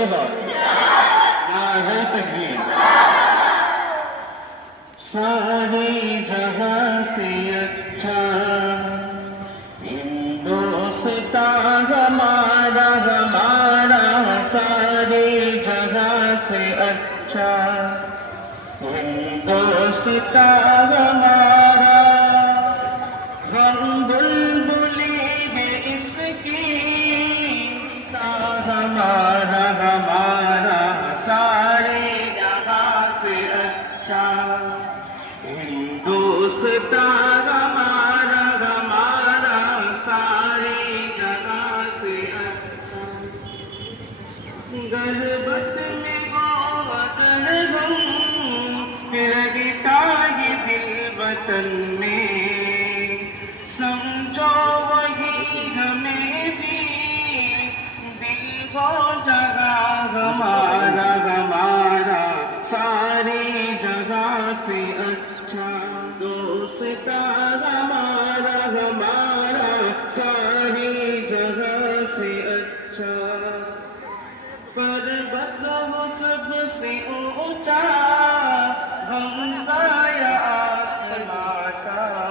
پڑھنے دو نعرہ تکبیر سارے جہاں سے اچھا ہندوستان ہمارا ہمارا سارے جہاں سے اچھا ہندوستان ہمارا ہم بلبلیں ہیں اس کی ہمارا ہمارا سارے جہاں سے اچھا ہندوستان ہمارا ہمارا سارے جہاں سے اچھا غربت میں وطن غم گرگٹا یہ دل وطن میں سمجھو وہی ہمیں بھی دل ہو جگہ ہمارا ہمارا ساری جگہ سے اچھا دوستان ہمارا ہمارا ساری جگہ سے اچھا پروت ہو سب سے اونچا ہم سایہ آسمان کا